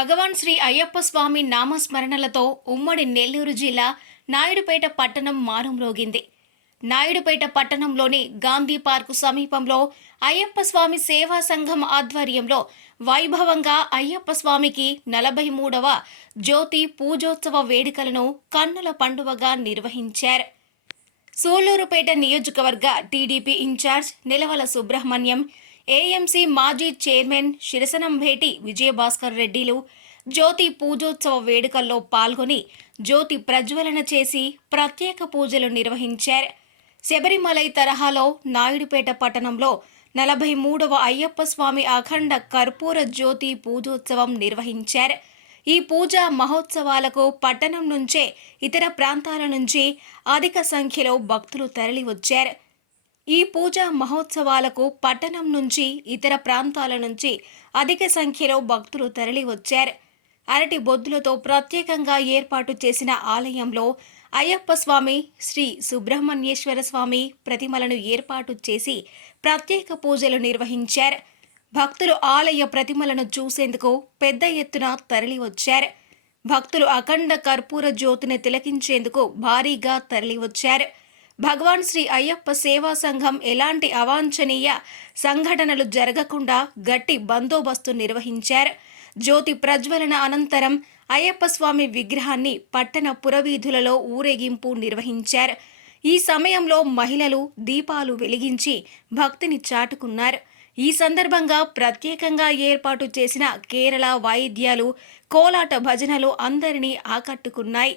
భగవాన్ శ్రీ అయ్యప్ప స్వామి నామస్మరణలతో ఉమ్మడి నెల్లూరు జిల్లా నాయుడుపేట పట్టణం మారుమ్రోగింది నాయుడుపేట పట్టణంలోని గాంధీ పార్కు సమీపంలో అయ్యప్ప స్వామి సేవా సంఘం ఆధ్వర్యంలో వైభవంగా అయ్యప్ప స్వామికి నలభై మూడవ జ్యోతి పూజోత్సవ వేడుకలను కన్నుల పండువగా నిర్వహించారు. సూళ్ళూరుపేట నియోజకవర్గ TDP incharge Nelavala Subrahmanyam AMC మాజీ చైర్మన్ శిరసనంభేటి విజయభాస్కర్ రెడ్డిలు జ్యోతి పూజోత్సవ వేడుకల్లో పాల్గొని జ్యోతి ప్రజ్వలన చేసి ప్రత్యేక పూజలు నిర్వహించారు. శబరిమలై తరహాలో నాయుడుపేట పట్టణంలో నలభై మూడవ అయ్యప్ప స్వామి అఖండ కర్పూర జ్యోతి పూజోత్సవం నిర్వహించారు. ఈ పూజా మహోత్సవాలకు పట్టణం నుంచే ఇతర ప్రాంతాల నుంచి అధిక సంఖ్యలో భక్తులు తరలి వచ్చారు ఈ పూజా మహోత్సవాలకు పట్టణం నుంచి ఇతర ప్రాంతాల నుంచి అధిక సంఖ్యలో భక్తులు తరలి వచ్చారు అరటి బొద్దులతో ప్రత్యేకంగా ఏర్పాటు చేసిన ఆలయంలో అయ్యప్ప స్వామి శ్రీ సుబ్రహ్మణ్యేశ్వర స్వామి ప్రతిమలను ఏర్పాటు చేసి ప్రత్యేక పూజలు నిర్వహించారు. భక్తులు ఆలయ ప్రతిమలను చూసేందుకు పెద్ద ఎత్తున తరలి వచ్చారు భక్తులు అఖండ కర్పూర జ్యోతిని తిలకించేందుకు భారీగా తరలి వచ్చారు భగవాన్ శ్రీ అయ్యప్ప సేవా సంఘం ఎలాంటి అవాంఛనీయ సంఘటనలు జరగకుండా గట్టి బందోబస్తు నిర్వహించారు. జ్యోతి ప్రజ్వలన అనంతరం అయ్యప్ప స్వామి విగ్రహాన్ని పట్టణ పురవీధులలో ఊరేగింపు నిర్వహించారు. ఈ సమయంలో మహిళలు దీపాలు వెలిగించి భక్తిని చాటుకున్నారు. ఈ సందర్భంగా ప్రత్యేకంగా ఏర్పాటు చేసిన కేరళ వాయిద్యాలు కోలాట భజనలు అందరినీ ఆకట్టుకున్నాయి.